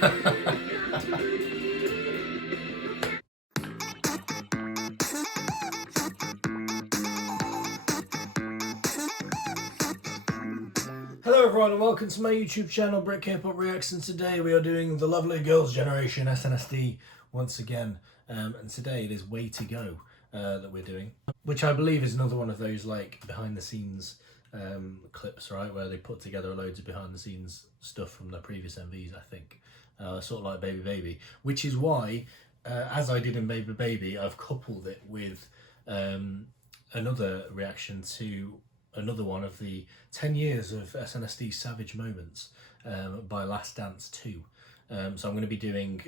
Hello everyone and welcome to my YouTube channel Brick K-Pop Reacts, and today we are doing the lovely girls generation SNSD once again, and today it is Way to Go that we're doing, which I believe is another one of those like behind the scenes clips, right, where they put together loads of behind the scenes stuff from their previous MVs, I think, sort of like Baby Baby, which is why as I did in Baby Baby, I've coupled it with another reaction to another one of the 10 years of SNSD Savage Moments by Last Dance 2. So I'm going to be doing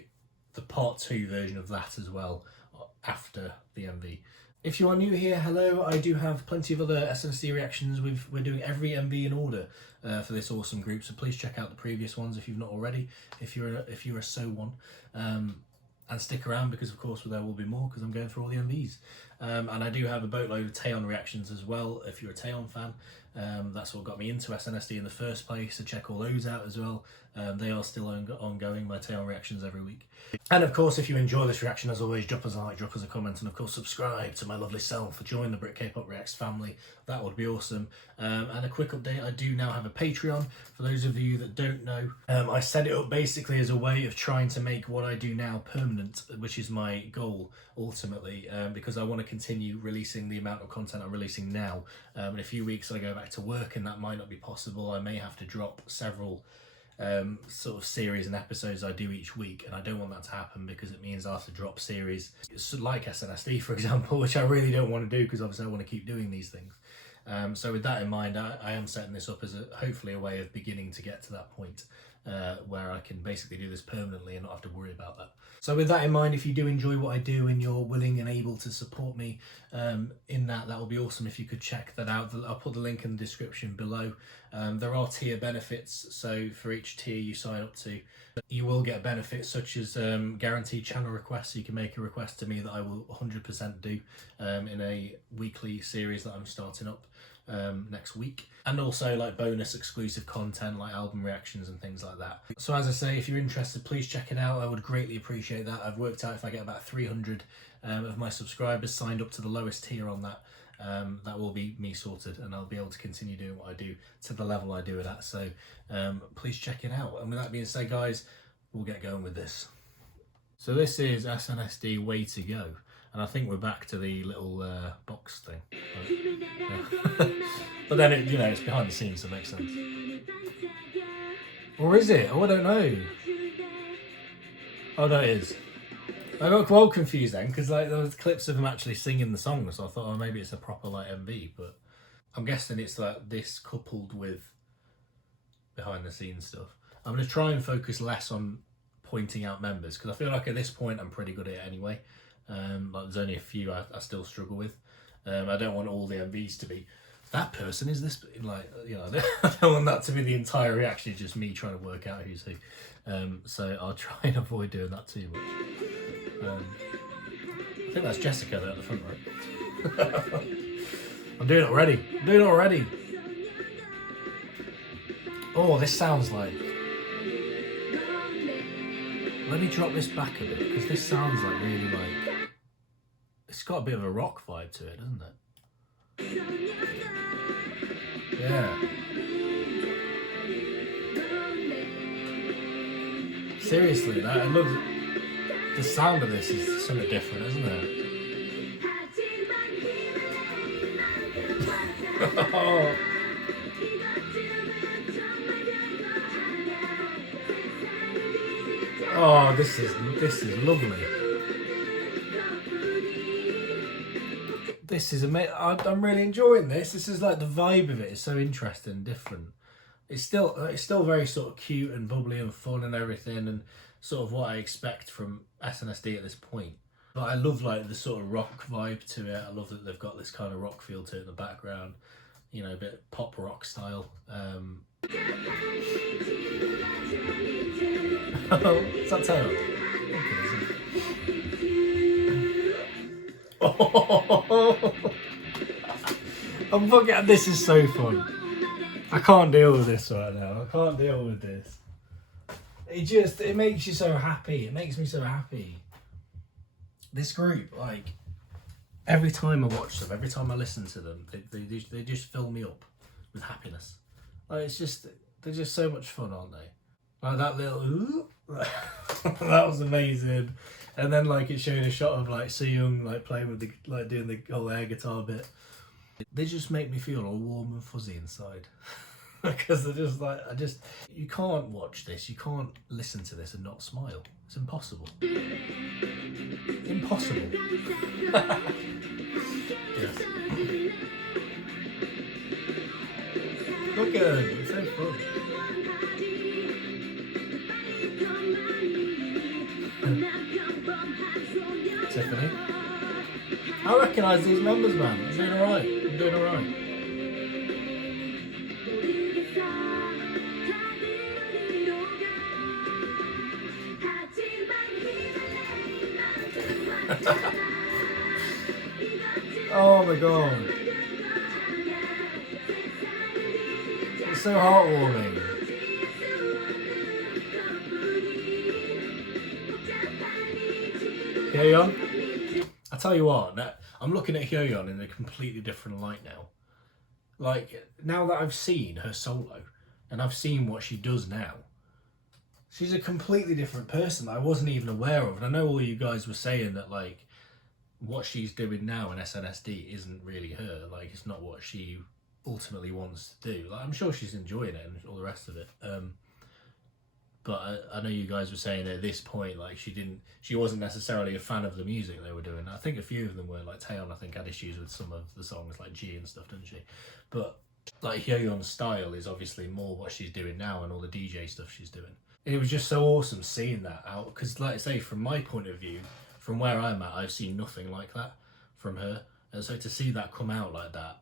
the part 2 version of that as well after the MV. If you are new here, hello. I do have plenty of other SNSD reactions. We're doing every MV in order for this awesome group, so please check out the previous ones if you've not already, if you're a so one. And stick around because of course there will be more because I'm going through all the MVs. And I do have a boatload of Taeyeon reactions as well if you're a Taeyeon fan. That's what got me into SNSD in the first place, so check all those out as well. They are still ongoing, my Taeyeon reactions every week. And of course if you enjoy this reaction, as always, drop us a like, drop us a comment, and of course subscribe to my lovely self, join the Brick K-Pop Reacts family, that would be awesome. And a quick update, I do now have a Patreon, for those of you that don't know. I set it up basically as a way of trying to make what I do now permanent, which is my goal ultimately, because I want to continue releasing the amount of content I'm releasing now. In a few weeks I go back to work and that might not be possible. I may have to drop several sort of series and episodes I do each week, and I don't want that to happen because it means I have to drop series like SNSD, for example, which I really don't want to do because obviously I want to keep doing these things. So with that in mind, I am setting this up as hopefully a way of beginning to get to that point where I can basically do this permanently and not have to worry about that. So with that in mind, if you do enjoy what I do and you're willing and able to support me in that would be awesome if you could check that out. I'll put the link in the description below. There are tier benefits, so for each tier you sign up to, you will get benefits such as guaranteed channel requests. So you can make a request to me that I will 100% do in a weekly series that I'm starting up next week, and also like bonus exclusive content like album reactions and things like that. So as I say, if you're interested, please check it out. I would greatly appreciate that. I've worked out if I get about 300 of my subscribers signed up to the lowest tier on that, that will be me sorted, and I'll be able to continue doing what I do to the level I do it at. So please check it out. And with that being said, guys, we'll get going with this. So this is SNSD Way to Go. And I think we're back to the little box thing. But then, it's behind the scenes, so it makes sense. Or is it? Oh, I don't know. Oh, no, it is. I got well confused then, because like there was clips of them actually singing the song, so I thought, oh, maybe it's a proper like MV, but I'm guessing it's like this coupled with behind the scenes stuff. I'm going to try and focus less on pointing out members, because I feel like at this point I'm pretty good at it anyway. Like there's only a few I still struggle with. I don't want all the MVs to be that person is this, like, I don't want that to be the entire reaction, just me trying to work out who's who. So I'll try and avoid doing that too much. I think that's Jessica there at the front, right? I'm doing it already. Oh, this sounds like, let me drop this back a bit, because this sounds like really like, it's got a bit of a rock vibe to it, doesn't it? Yeah. Seriously, I love the sound of this is something different, isn't it? Oh, this is lovely. This is amazing. I'm really enjoying this. This is like the vibe of it is so interesting and different. It's still very sort of cute and bubbly and fun and everything, and sort of what I expect from SNSD at this point. But I love like the sort of rock vibe to it. I love that they've got this kind of rock feel to it in the background. A bit pop rock style. Is that Taeyeon? Oh, I'm fucking. This is so fun. I can't deal with this right now. I can't deal with this. it makes you so happy. It makes me so happy. This group, like, every time I watch them, every time I listen to them, they just fill me up with happiness. Like, they're just so much fun, aren't they? Like that little ooh, that was amazing. And then like it showed a shot of like Taeyeon like playing with doing the whole air guitar bit. They just make me feel all warm and fuzzy inside. Because they're just like, you can't watch this, you can't listen to this and not smile. It's impossible. Impossible. Yes. Look at it, it's so fun. Tiffany. I recognise these members, man. I'm doing alright. I'm doing alright. Oh my god. It's so heartwarming. Taeyeon, I tell you what, I'm looking at Taeyeon in a completely different light now. Like, now that I've seen her solo, and I've seen what she does now, she's a completely different person that I wasn't even aware of. And I know all you guys were saying that, like, what she's doing now in SNSD isn't really her. Like, it's not what she ultimately wants to do. Like, I'm sure she's enjoying it and all the rest of it. But I know you guys were saying at this point, like, she wasn't necessarily a fan of the music they were doing. I think a few of them were, like Taeyeon, I think, had issues with some of the songs, like G and stuff, didn't she? But, like, Hyeon's style is obviously more what she's doing now and all the DJ stuff she's doing. It was just so awesome seeing that out, because, like I say, from my point of view, from where I'm at, I've seen nothing like that from her. And so to see that come out like that,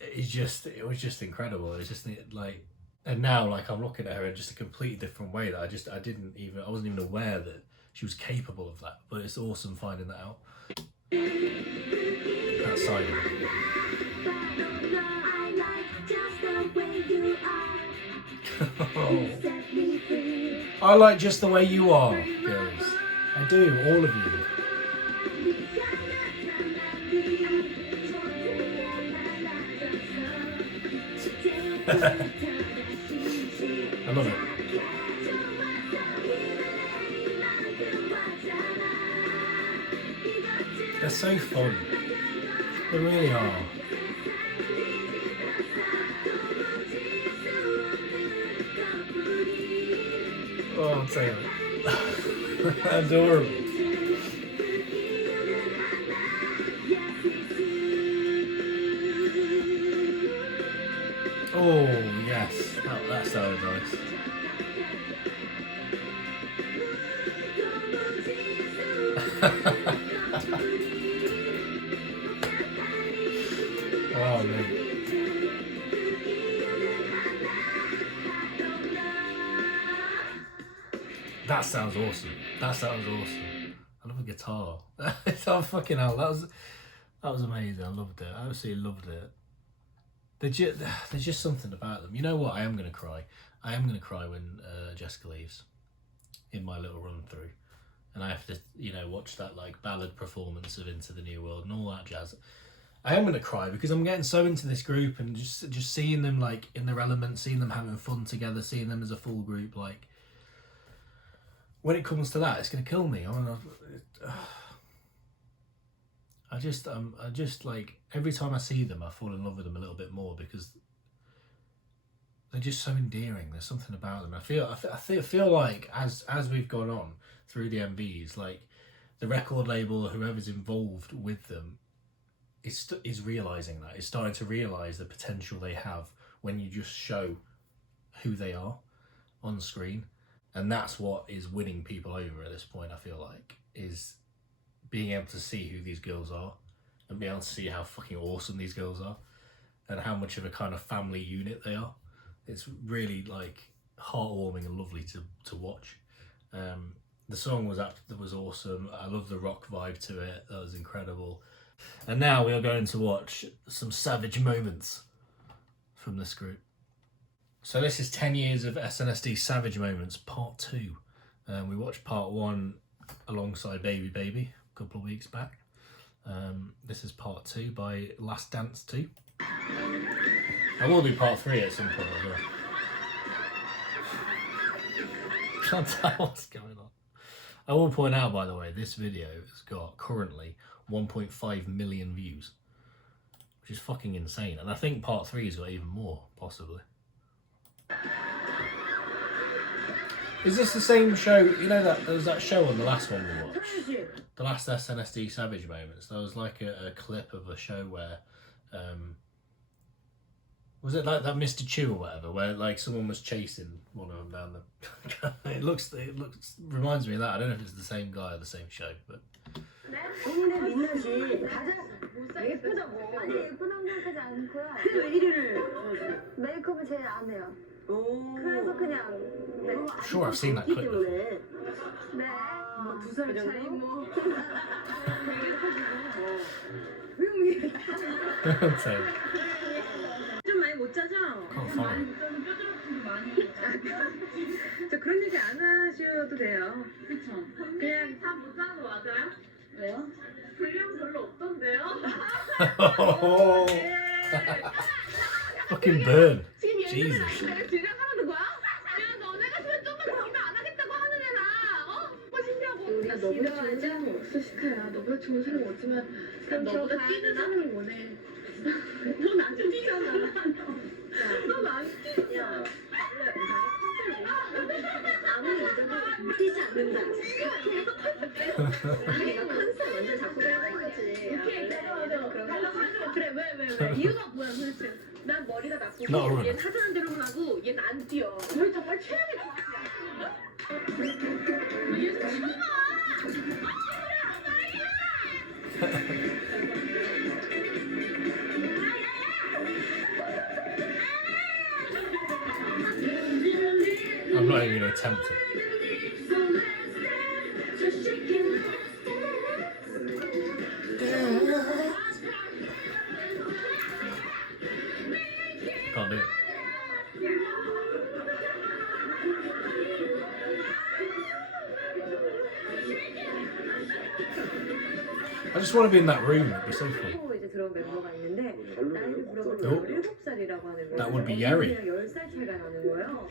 it was just incredible. It's just, like... And now, like, I'm looking at her in just a completely different way that I wasn't even aware that she was capable of that. But it's awesome finding that out. That side of it. Oh. I like just the way you are, girls. I do, all of you. I love it. They're so fun. They really are. Oh, I'll tell you. Adorable. Oh, yes. That sounds nice. Oh, man. That sounds awesome. That sounds awesome. I love a guitar. Oh, fucking hell. That was amazing. I loved it. I absolutely loved it. There's just something about them. You know what? I am going to cry. I am going to cry when Jessica leaves in my little run through. And I have to, watch that like ballad performance of Into the New World and all that jazz. I am going to cry because I'm getting so into this group and just seeing them like in their element, seeing them having fun together, seeing them as a full group. Like, when it comes to that, it's going to kill me. I just like, every time I see them, I fall in love with them a little bit more because they're just so endearing. There's something about them. I feel like as we've gone on through the MVs, like the record label, whoever's involved with them, is realizing that. Is starting to realize the potential they have when you just show who they are on screen, and that's what is winning people over at this point. I feel like is being able to see who these girls are and being able to see how fucking awesome these girls are and how much of a kind of family unit they are. It's really like heartwarming and lovely to watch. The song was awesome. I love the rock vibe to it. That was incredible. And now we are going to watch some savage moments from this group. So this is 10 years of SNSD Savage Moments, part 2. We watched part 1 alongside Baby Baby a couple of weeks back. This is part 2 by Last Dance 2. I will do part 3 at some point as well. Can't tell what's going on. I will point out, by the way, this video has got currently 1.5 million views, which is fucking insane. And I think part 3 has got even more, possibly. Is this the same show? You know that there was that show on the last one we watched, the last SNSD Savage Moments. There was like a clip of a show where, was it like that Mr. Chew or whatever, where like someone was chasing one of them down the. it looks reminds me of that. I don't know if it's the same guy or the same show, but. Sure, I've seen that clip before. 좀 많이 못 자죠? Can't find it. 저 그런 얘기 안 하셔도 돼요. 그쵸. 그냥 다 못 자는 거 맞아요? 왜요? 분량 별로 없던데요? Fucking burn. 지금 Jesus. 얘네들 분량 하라는 거야? 야 너네 같으면 좀만 더 오면 안 하겠다고 하는 애나 어? 멋있냐고. 우리가 너보다 좋은 사람은 없어 시카야. 너보다 좋은 사람 없지만 난 너보다 뛰는 사람을 원해. 넌 안 뛰잖아. 넌 안 뛰냐. 아무리 늦어도 뛰지 않는다. 내가 컨셉 완전 잡고 가는 거지. 그래 왜 이유가 뭐야 도대체? 난 머리가 나쁘고 얘는 하자는 대로만 하고 얘는 안 뛰어. 너 정말 최악의 얘 참아. I'm not even gonna attempt it. Can't do it. I just want to be in that room. It'd be so cool. 이제 들어온 멤버가 있는데 나이를 물어보면 17살이라고 하는 거예요. That would be Yeri. 10살 차이가 나는 거예요.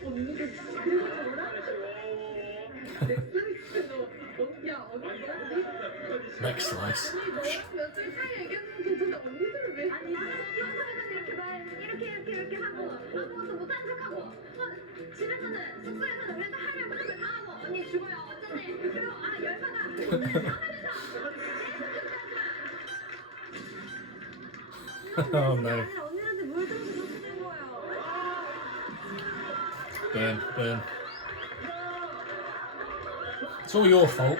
Next slice. 몇살 차이 얘기했으면 괜찮은데 언니들은 왜? 아니 이렇게 말 이렇게 하고 아무것도 못하는 척하고 집에서는 숙소에서는 우리한테 하려고 하는 거다 하고 언니 죽어요 어쩌네 그리고 아 열받아 하면서 Oh no. 언니한테 물 들어서 줬는 거예요. Burn, burn. It's all your fault.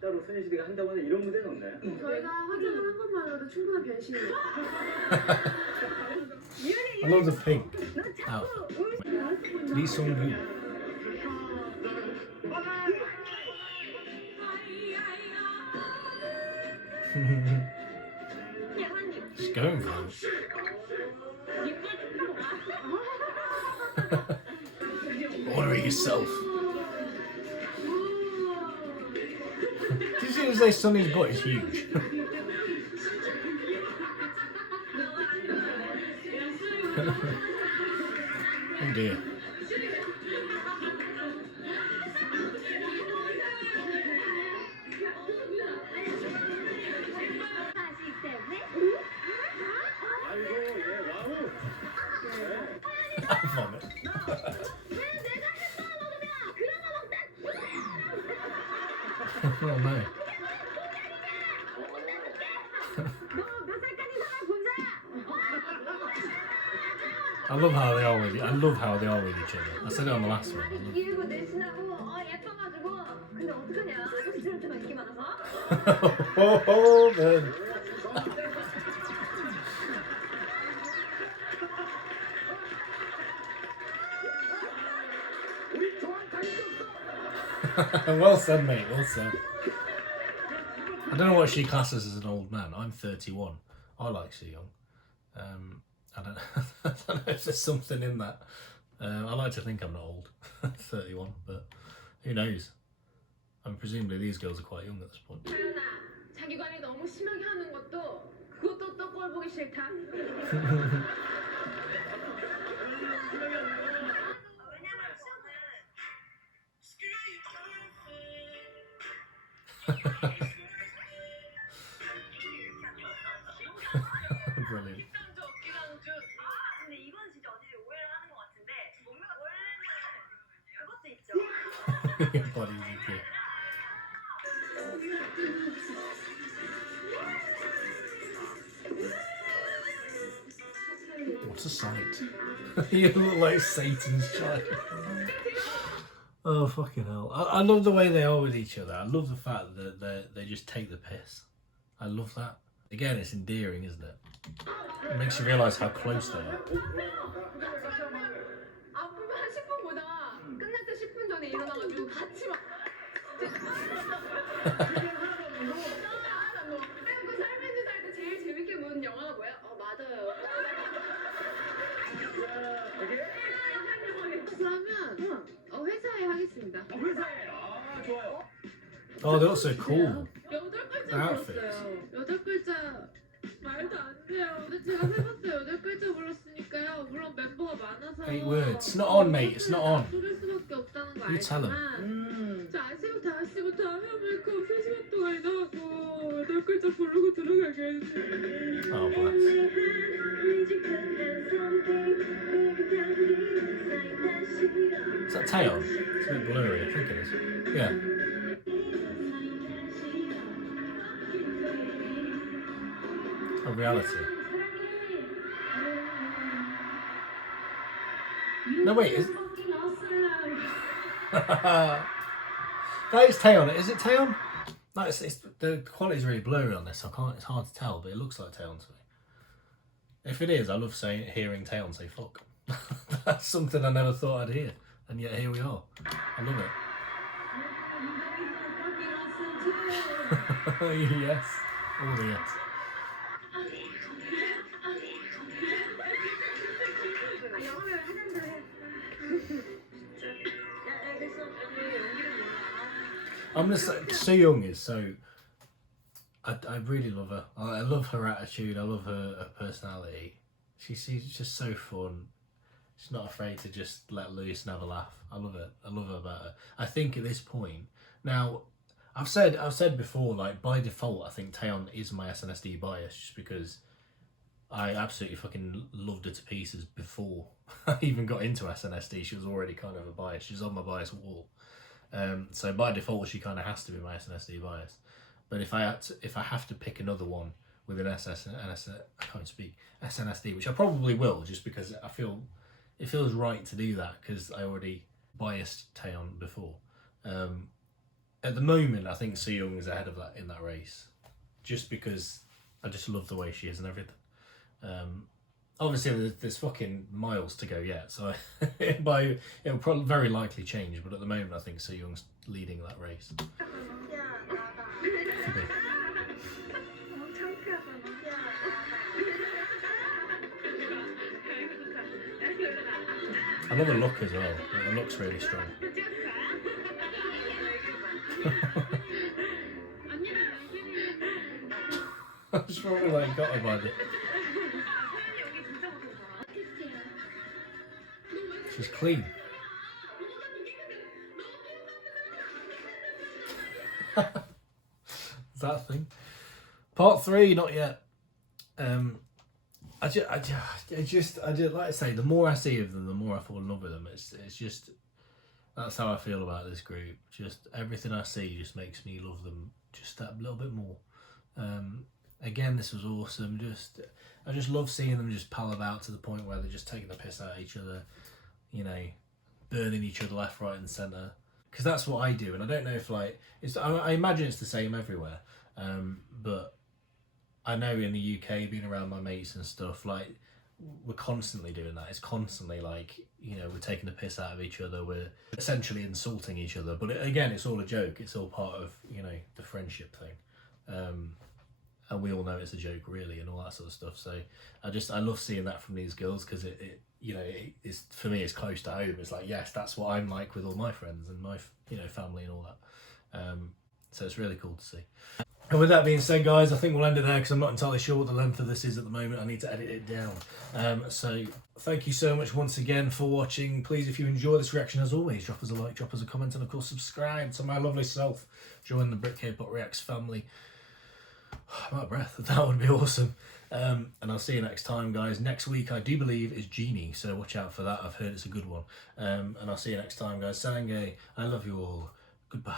따로 소녀시대가 한다고 하는 이런 무대는 없나요? 저희가 확인을 한 것만으로도 충분한 변신이에요. I love the pink outfit. Lee Sung-yu. Just going for it. Order it yourself. Did you see as they Sonny's butt is huge? Oh dear. I vomit. Oh no. I love how they are with you. I love how they are with each other. I said it on the last one. I love 이러고 내신하고 예뻐가지고 근데 어떡하냐 아저씨들한테만 인기 많아서 Oh man. Well said, mate. Well said. I don't know what she classes as an old man. I'm 31. I like So Young. I don't, I don't know if there's something in that. I like to think I'm not old, 31, but who knows? I mean, presumably these girls are quite young at this point. 태연아, 자기 관리 너무 심하게 하는 것도 그것도 또 꼴 보기 싫다. Brilliant. 근데 이건 진짜 어디서 오해를 하는 것 같은데 원래는 그것도 있죠. Bodies is good. What a sight. You look like Satan's child. Oh, fucking hell. I love the way they are with each other. I love the fact that they just take the piss. I love that. Again, it's endearing, isn't it? It makes you realise how close they are. 아프면 한 10분보다 끝날 때 10분 전에 일어나가지고 같이 막. 그 삶의 살때 제일 재밌게 보는 영화가 뭐야? 맞아요. 그러면 회사에 하겠습니다. 회사에. 아, 좋아요. Oh, they look so cool. 8글자 Outfits. 불렀어요. 8글자 말도 안 돼요. 근데 제가 해봤어요. 8글자 불렀으니까요. 물론 멤버가 많아서 8 words. It's not on, mate. It's not on. 부를 수밖에 없다는 거 You tell 'em. 알지만 저 아침부터 헤어 메이크업 3시간 동안이나 하고 8글자 부르고 들어가게 해주세요. Oh, bless. Is that Taeyeon? It's a bit blurry, I think it is. Yeah. A reality. No, wait, is... That is Taeyeon. Is it Taeyeon? No, it's the quality's really blurry on this. I can't. It's hard to tell, but it looks like Taeyeon to me. If it is, I love hearing Taeyeon say "fuck." That's something I never thought I'd hear, and yet here we are. I love it. Yes, all the yes. I'm gonna say Taeyeon is so. I really love her. I love her attitude. I love her personality. She's just so fun. She's not afraid to just let loose and have a laugh. I love it. I love her about her. I think at this point now, I've said before, like by default, I think Taeyeon is my SNSD bias, just because I absolutely fucking loved her to pieces before I even got into SNSD. She was already kind of a bias. She's on my bias wall. So by default, she kind of has to be my SNSD bias. But if I have to pick another one with an I can't speak, SNSD, which I probably will, just because I feel it feels right to do that, because I already biased Taeyeon before. At the moment, I think Seyoung is ahead of that in that race, just because I just love the way she is and everything. Obviously, there's fucking miles to go yet, so it'll probably very likely change. But at the moment, I think Seyoung's leading that race. I love her look as well. Her look's really strong. I just probably like got her by the... She's clean. Is that a thing? Part 3, not yet. I just like I say, the more I see of them, the more I fall in love with them. It's just, that's how I feel about this group. Just everything I see just makes me love them just that little bit more. Again, this was awesome. I just love seeing them just pal about to the point where they're just taking the piss out of each other, you know, burning each other left, right, and centre. Because that's what I do, and I don't know if like I imagine it's the same everywhere. But I know in the UK, being around my mates and stuff, like we're constantly doing that. It's constantly like, you know, we're taking the piss out of each other. We're essentially insulting each other. But again, it's all a joke. It's all part of, you know, the friendship thing. and we all know it's a joke, really, and all that sort of stuff. So I love seeing that from these girls, because it you know, it's, for me, it's close to home. It's like, yes, that's what I'm like with all my friends and my, you know, family and all that. So it's really cool to see. And with that being said, guys, I think we'll end it there, because I'm not entirely sure what the length of this is at the moment. I need to edit it down. So thank you so much once again for watching. Please, if you enjoy this reaction, as always, drop us a like, drop us a comment, and of course subscribe to my lovely self. Join the Brit K-Pop Reacts family. I'm out of breath. That would be awesome. And I'll see you next time, guys. Next week, I do believe, is Genie, so watch out for that. I've heard it's a good one. And I'll see you next time, guys. Sange, I love you all. Goodbye.